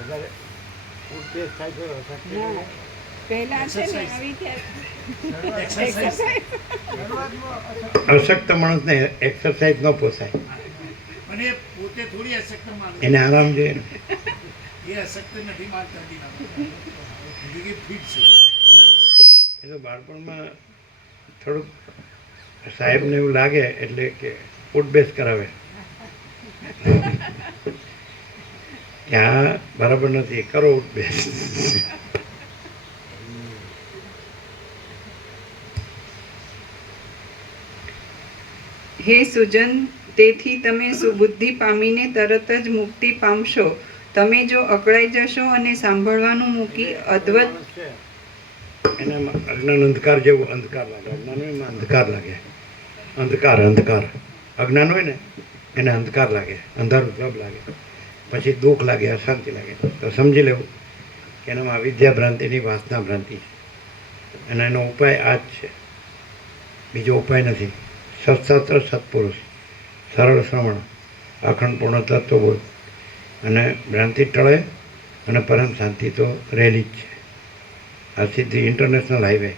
અગર ઉદ્દેશ થાય છે ના. છે ને આવી અશક્ત માણસને એક્સરસાઇઝ ન પોસાય. અને એ પોતે થોડી અશક્ત માણસ. એને આરામ જોઈએ એ અશક્ત નથી માનતા જિંદગી ફિટ છે. એટલે બાળપણમાં થોડુંક સાહેબને એવું લાગે એટલે કે ઉઠબેસ કરાવે. આ બરાબર નથી કરો હે સુજન તેથી તમે સુબુદ્ધિ પામીને તરત જ મુક્તિ પામશો. તમે જો અકળાઈ જશો અને સાંભળવાનું મૂકી અદ્વત એને અજ્ઞાન અંધકાર જેવો અંધકાર લાગે. અજ્ઞાન હોય એમાં અંધકાર લાગે. અંધકાર અંધકાર. અજ્ઞાન હોય ને એને અંધકાર લાગે. અંધારું પ્રભ લાગે. પછી દુઃખ લાગે, અશાંતિ લાગે. તો સમજી લેવું કે એનામાં વિદ્યા ભ્રાંતિની વાસના ભ્રાંતિ છે. અને એનો ઉપાય આ જ છે. બીજો ઉપાય નથી. સત્સત્ર સત્પુરુષ. સરળ શ્રવણ. અખંડ પૂર્ણ તત્વ બોધ. અને ભ્રાંતિ ટળે અને પરમ શાંતિ તો રહેલી જ છે. આ સીધી ઇન્ટરનેશનલ હાઈવે